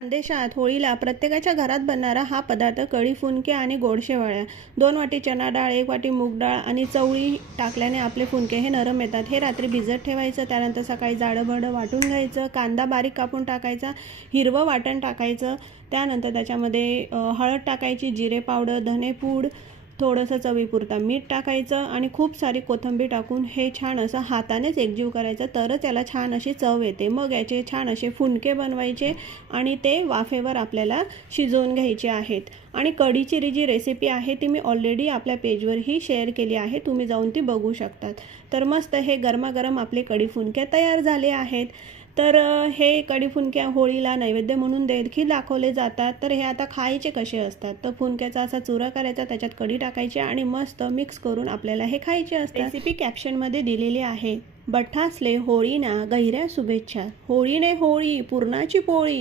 खानदेशात होळीला प्रत्येकाच्या घरात बनणारा हा पदार्थ कढी फुनके आणि गोड शेवाळ्या. 2 वाटी चणा डाळ, 1 वाटी मूग डाळ आणि चवळी टाकल्याने आपले फुनके हे नरम येतात. हे रात्री भिजत ठेवायचं, त्यानंतर सकाळी जाडं-भरडं वाटून घ्यायचं. कांदा बारीक कापून टाकायचा, हिरवं वाटण टाकायचं, त्यानंतर त्याच्यामध्ये हळद टाकायची, जिरे पावडर, धनेपूड, थोडंसं चवीपुरता मीठ टाकायचं आणि खूप सारी कोथिंबीर टाकून हे छान असं हातानेच एकजीव करायचं, तरच याला छान अशी चव येते. मग याचे छान असे फुनके बनवायचे आणि ते वाफेवर आपल्याला शिजवून घ्यायचे आहेत. आणि कढीची जी रेसिपी आहे ती मी ऑलरेडी आपल्या पेजवरही शेअर केली आहे, तुम्ही जाऊन ती बघू शकतात. तर मस्त हे गरमागरम आपले कढी फुनके तयार झाले आहेत. तर हे कढी फुनके होळीला नैवेद्य म्हणून देखील दाखवले जातात. तर हे आता खायचे कसे असतात, तर फुनक्याचा असा चुरा करायचा, त्याच्यात कढी टाकायची आणि मस्त मिक्स करून आपल्याला हे खायचे असतात. रेसिपी कॅप्शनमध्ये दिलेली आहे. बठ्ठासले होळीना गहिऱ्या शुभेच्छा. होळीने होळी पुरणाची पोळी.